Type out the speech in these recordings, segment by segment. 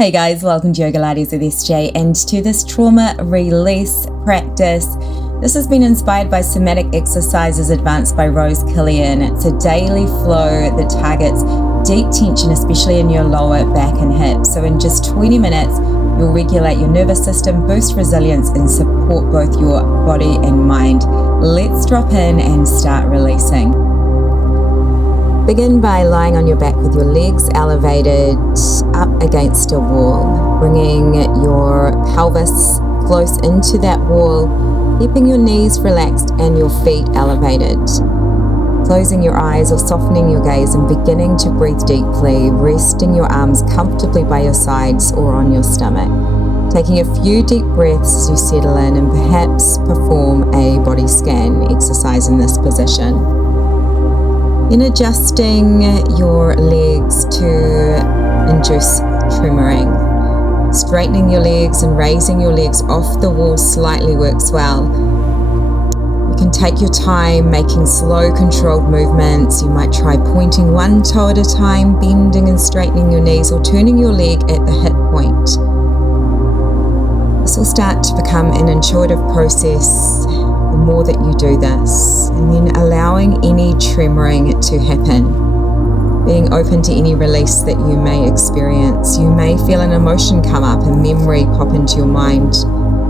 Hey guys, welcome to Yogalates with SJ and to this trauma release practice. This has been inspired by Somatic Exercises advanced by Rose Killian. It's a daily flow that targets deep tension, especially in your lower back and hips. So in just 20 minutes, you'll regulate your nervous system, boost resilience, and support both your body and mind. Let's drop in and start releasing. Begin by lying on your back with your legs elevated up against a wall, bringing your pelvis close into that wall, keeping your knees relaxed and your feet elevated. Closing your eyes or softening your gaze and beginning to breathe deeply, resting your arms comfortably by your sides or on your stomach. Taking a few deep breaths as you settle in and perhaps perform a body scan exercise in this position. In adjusting your legs to induce tremoring. Straightening your legs and raising your legs off the wall slightly works well. You can take your time making slow controlled movements. You might try pointing one toe at a time, bending and straightening your knees, or turning your leg at the hip point. This will start to become an intuitive process the more that you do this, and then allowing any tremoring to happen. Being open to any release that you may experience. You may feel an emotion come up, a memory pop into your mind,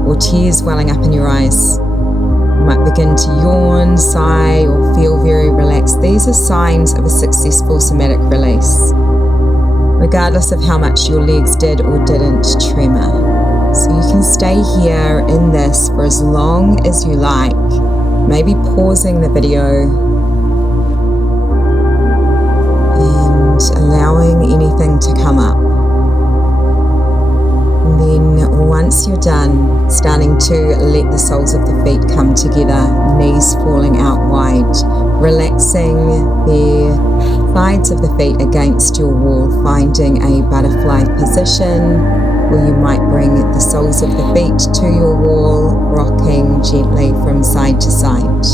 or tears welling up in your eyes. You might begin to yawn, sigh, or feel very relaxed. These are signs of a successful somatic release, regardless of how much your legs did or didn't tremor. So you can stay here in this for as long as you like, maybe pausing the video and allowing anything to come up. And then once you're done, starting to let the soles of the feet come together, knees falling out wide, relaxing the sides of the feet against your wall, finding a butterfly position, where you might bring the soles of the feet to your wall, rocking gently from side to side.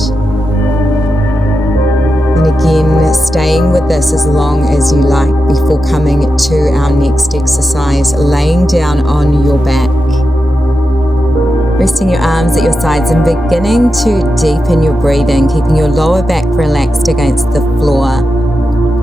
And again, staying with this as long as you like before coming to our next exercise, laying down on your back. Resting your arms at your sides and beginning to deepen your breathing, keeping your lower back relaxed against the floor.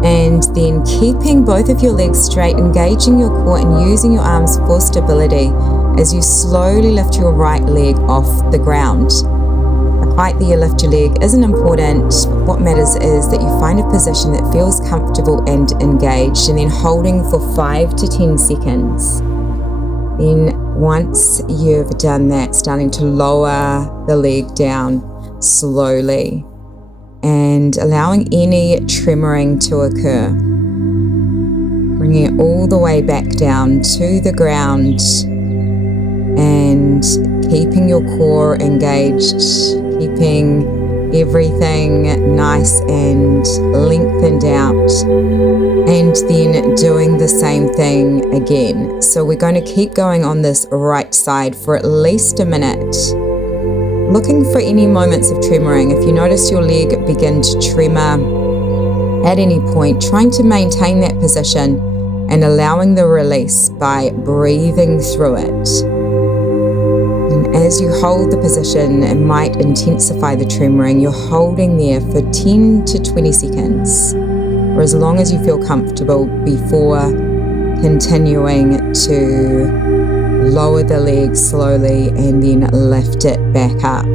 And then keeping both of your legs straight, engaging your core and using your arms for stability as you slowly lift your right leg off the ground. The height that you lift your leg isn't important. What matters is that you find a position that feels comfortable and engaged, and then holding for 5 to 10 seconds. Then once you've done that, starting to lower the leg down slowly, and allowing any tremoring to occur. Bringing it all the way back down to the ground and keeping your core engaged, keeping everything nice and lengthened out, and then doing the same thing again. So we're going to keep going on this right side for at least a minute. Looking for any moments of tremoring. If you notice your leg begin to tremor at any point, trying to maintain that position and allowing the release by breathing through it. And as you hold the position, it might intensify the tremoring. You're holding there for 10 to 20 seconds, or as long as you feel comfortable before continuing to lower the leg slowly and then lift it back up.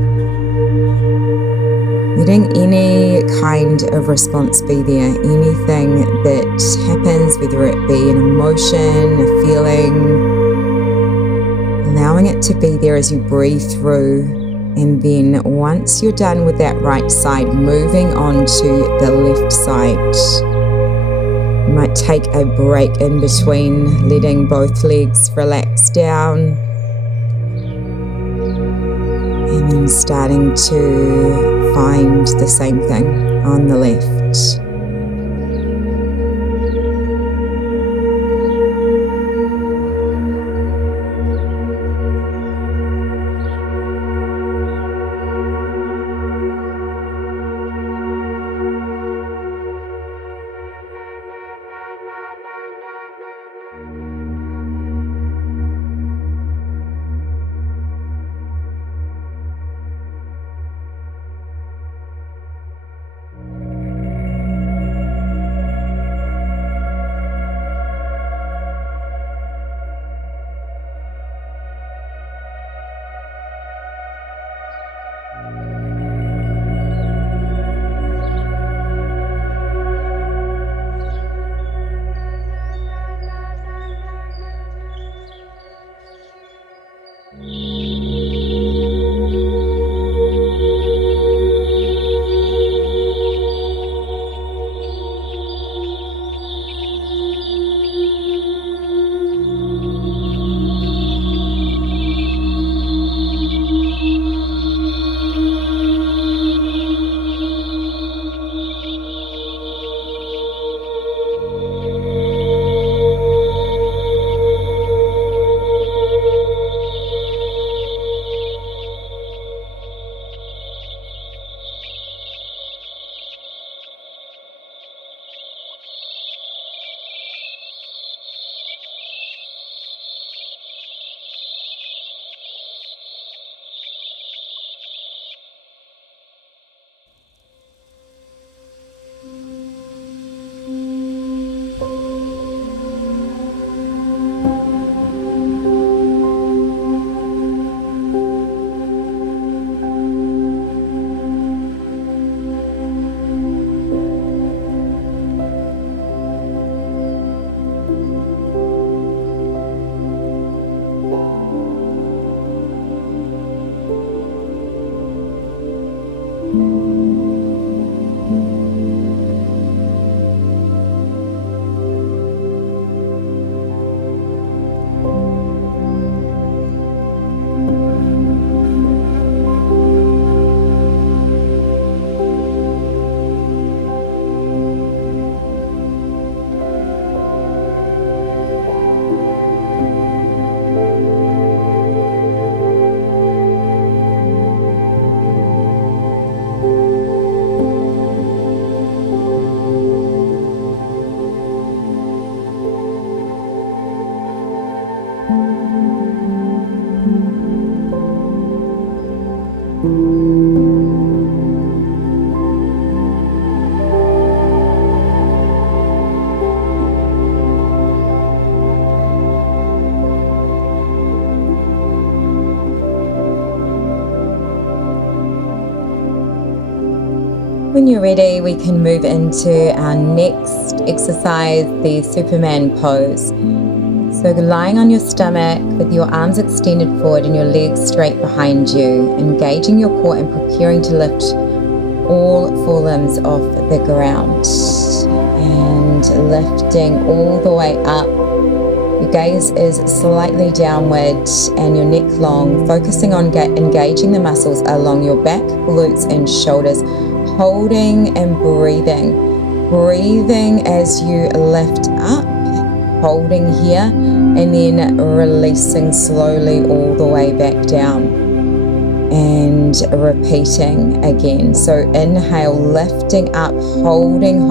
Letting any kind of response be there, anything that happens, whether it be an emotion, a feeling, allowing it to be there as you breathe through. And then once you're done with that right side, moving on to the left side. You might take a break in between, letting both legs relax down, and then starting to find the same thing on the left. when you're ready, we can move into our next exercise, the Superman pose. So lying on your stomach with your arms extended forward and your legs straight behind you, engaging your core and preparing to lift all four limbs off the ground. And lifting all the way up. Your gaze is slightly downward and your neck long, focusing on engaging the muscles along your back, glutes and shoulders, holding and breathing. Breathing as you lift up, holding here, and then releasing slowly all the way back down. And repeating again. So inhale, lifting up, holding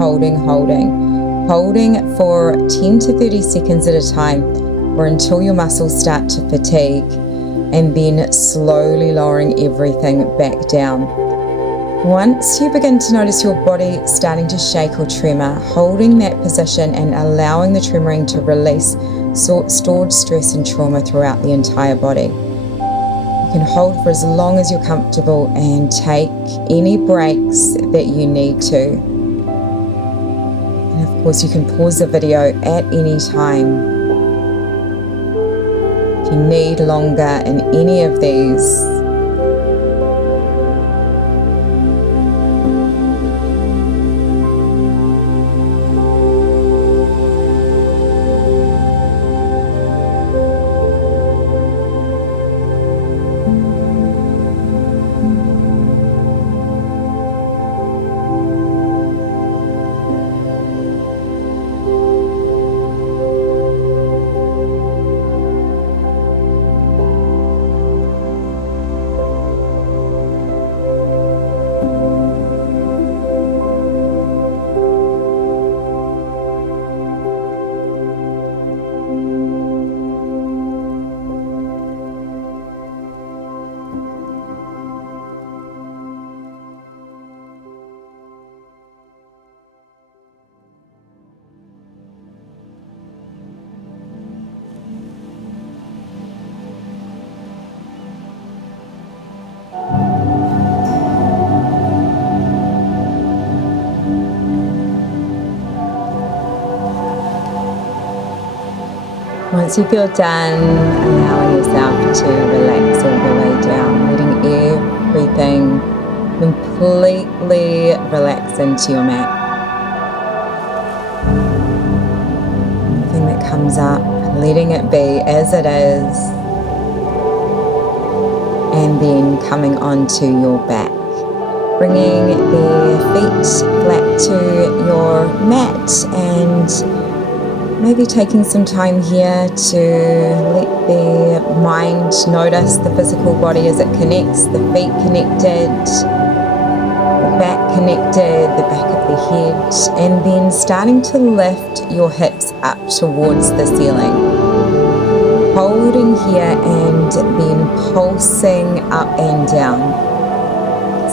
for 10 to 30 seconds at a time, or until your muscles start to fatigue, and then slowly lowering everything back down. Once you begin to notice your body starting to shake or tremor, holding that position and allowing the tremoring to release stored stress and trauma throughout the entire body. You can hold for as long as you're comfortable and take any breaks that you need to. And of course, you can pause the video at any time. If you need longer in any of these, once you feel done, allowing yourself to relax all the way down, letting everything completely relax into your mat. Anything that comes up, letting it be as it is, and then coming onto your back. Bringing the feet flat to your mat and maybe taking some time here to let the mind notice the physical body as it connects, the feet connected, the back connected, the back of the head, and then starting to lift your hips up towards the ceiling. Holding here and then pulsing up and down.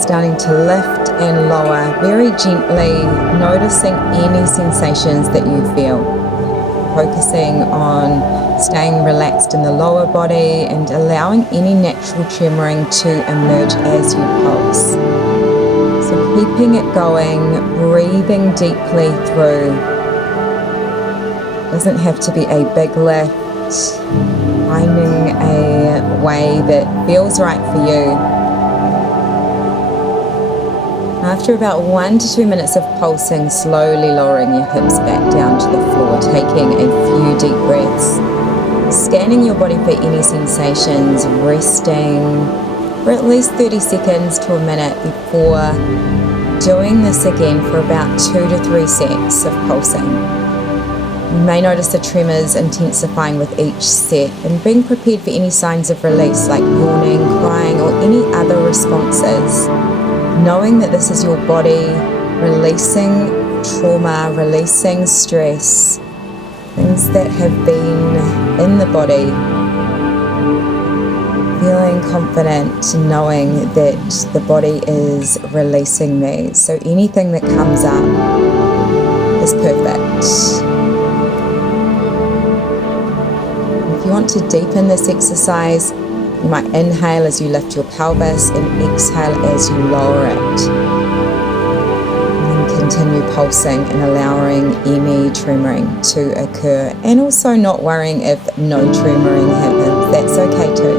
Starting to lift and lower very gently, noticing any sensations that you feel. Focusing on staying relaxed in the lower body and allowing any natural tremoring to emerge as you pulse. So keeping it going, breathing deeply through. Doesn't have to be a big lift. Finding a way that feels right for you. After about 1 to 2 minutes of pulsing, slowly lowering your hips back down to the floor, taking a few deep breaths, scanning your body for any sensations, resting for at least 30 seconds to a minute before doing this again for about 2 to 3 sets of pulsing. You may notice the tremors intensifying with each set, and being prepared for any signs of release like yawning, crying, or any other responses. Knowing that this is your body releasing trauma, releasing stress, things that have been in the body. Feeling confident, knowing that the body is releasing these. So anything that comes up is perfect. If you want to deepen this exercise, you might inhale as you lift your pelvis and exhale as you lower it. continue pulsing and allowing any tremoring to occur, and also not worrying if no tremoring happens. That's okay too.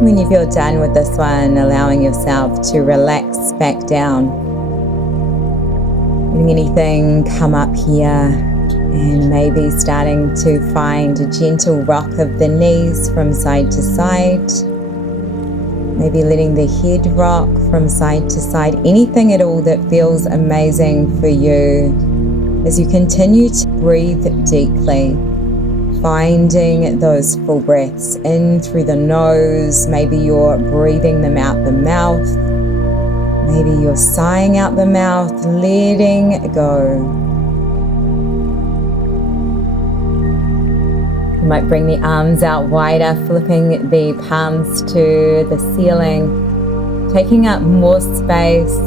When you feel done with this one, allowing yourself to relax back down. Letting anything come up here, and maybe starting to find a gentle rock of the knees from side to side. Maybe letting the head rock from side to side. Anything at all that feels amazing for you as you continue to breathe deeply. Finding those full breaths in through the nose. Maybe you're breathing them out the mouth. Maybe you're sighing out the mouth, letting go. You might bring the arms out wider, flipping the palms to the ceiling, taking up more space.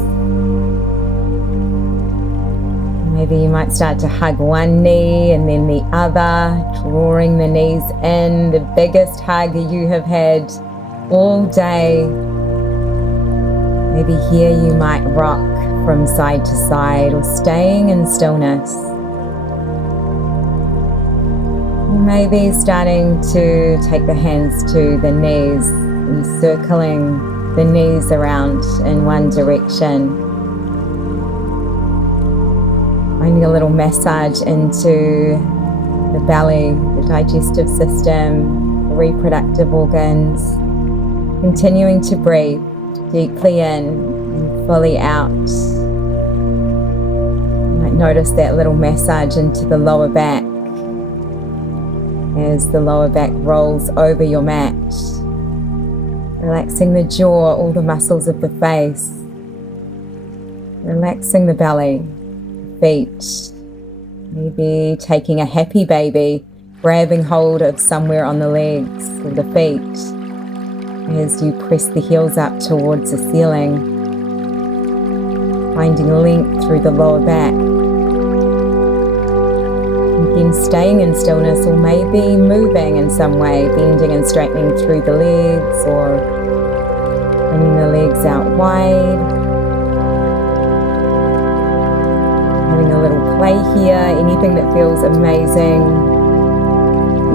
Maybe you might start to hug one knee and then the other, drawing the knees in, the biggest hug you have had all day. Maybe here you might rock from side to side or staying in stillness. Maybe starting to take the hands to the knees and circling the knees around in one direction. Finding a little massage into the belly, the digestive system, the reproductive organs. Continuing to breathe deeply in and fully out. You might notice that little massage into the lower back as the lower back rolls over your mat. Relaxing the jaw, all the muscles of the face. Relaxing the belly. Feet, maybe taking a happy baby, grabbing hold of somewhere on the legs or the feet as you press the heels up towards the ceiling, finding length through the lower back. Again, staying in stillness or maybe moving in some way, bending and straightening through the legs or bringing the legs out wide. Having a little play here, anything that feels amazing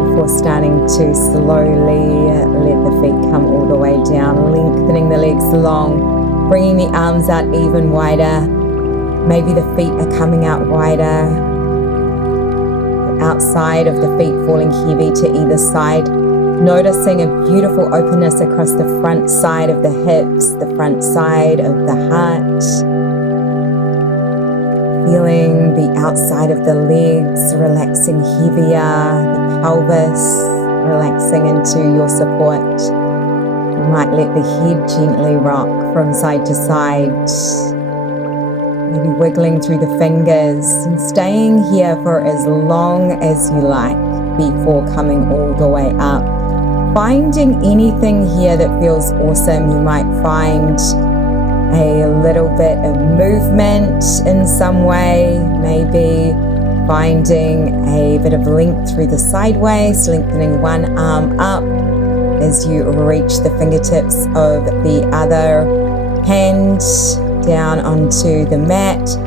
before starting to slowly let the feet come all the way down, lengthening the legs long, bringing the arms out even wider. Maybe the feet are coming out wider, the outside of the feet falling heavy to either side, noticing a beautiful openness across the front side of the hips, the front side of the heart. Feeling the outside of the legs relaxing heavier, the pelvis relaxing into your support. You might let the head gently rock from side to side. Maybe wiggling through the fingers and staying here for as long as you like before coming all the way up. Finding anything here that feels awesome. You might find a little bit of movement in some way, maybe finding a bit of length through the sideways, lengthening one arm up as you reach the fingertips of the other hand down onto the mat.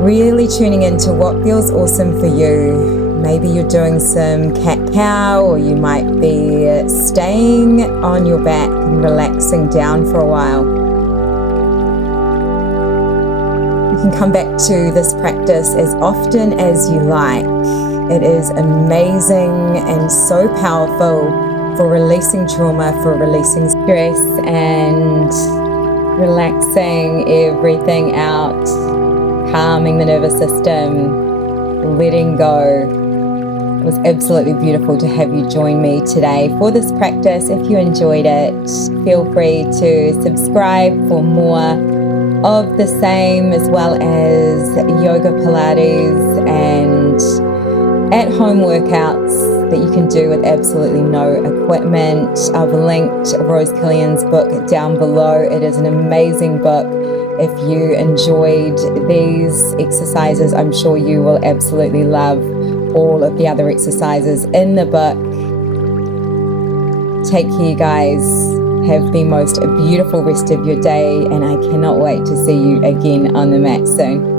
Really tuning into what feels awesome for you. Maybe you're doing some cat-cow, or you might be staying on your back and relaxing down for a while. You can come back to this practice as often as you like. It is amazing and so powerful for releasing trauma, for releasing stress and relaxing everything out, calming the nervous system, letting go. It was absolutely beautiful to have you join me today for this practice. If you enjoyed it, feel free to subscribe for more of the same, as well as yoga, Pilates, and at-home workouts that you can do with absolutely no equipment. I've linked Rose Killian's book down below. It is an amazing book. If you enjoyed these exercises, I'm sure you will absolutely love all of the other exercises in the book. Take care, guys. Have the most beautiful rest of your day, and I cannot wait to see you again on the mat soon.